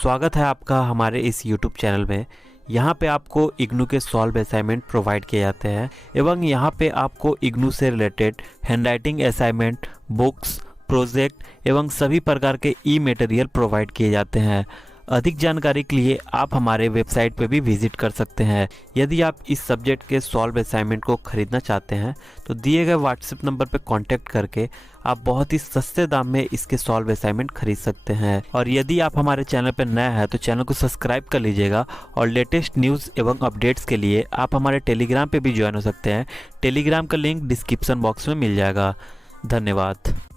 स्वागत है आपका हमारे इस YouTube चैनल में। यहाँ पे आपको इग्नू के सॉल्व असाइनमेंट प्रोवाइड किए जाते हैं एवं यहाँ पे आपको इग्नू से related handwriting assignment, books, project एवं सभी प्रकार के ई मटेरियल प्रोवाइड किए जाते हैं। अधिक जानकारी के लिए आप हमारे वेबसाइट पे भी विजिट कर सकते हैं। यदि आप इस सब्जेक्ट के सॉल्व असाइनमेंट को खरीदना चाहते हैं तो दिए गए व्हाट्सएप नंबर पर कांटेक्ट करके आप बहुत ही सस्ते दाम में इसके सॉल्व असाइनमेंट खरीद सकते हैं। और यदि आप हमारे चैनल पर नया है तो चैनल को सब्सक्राइब कर लीजिएगा और लेटेस्ट न्यूज़ एवं अपडेट्स के लिए आप हमारे टेलीग्राम पे भी ज्वाइन हो सकते हैं। टेलीग्राम का लिंक डिस्क्रिप्शन बॉक्स में मिल जाएगा। धन्यवाद।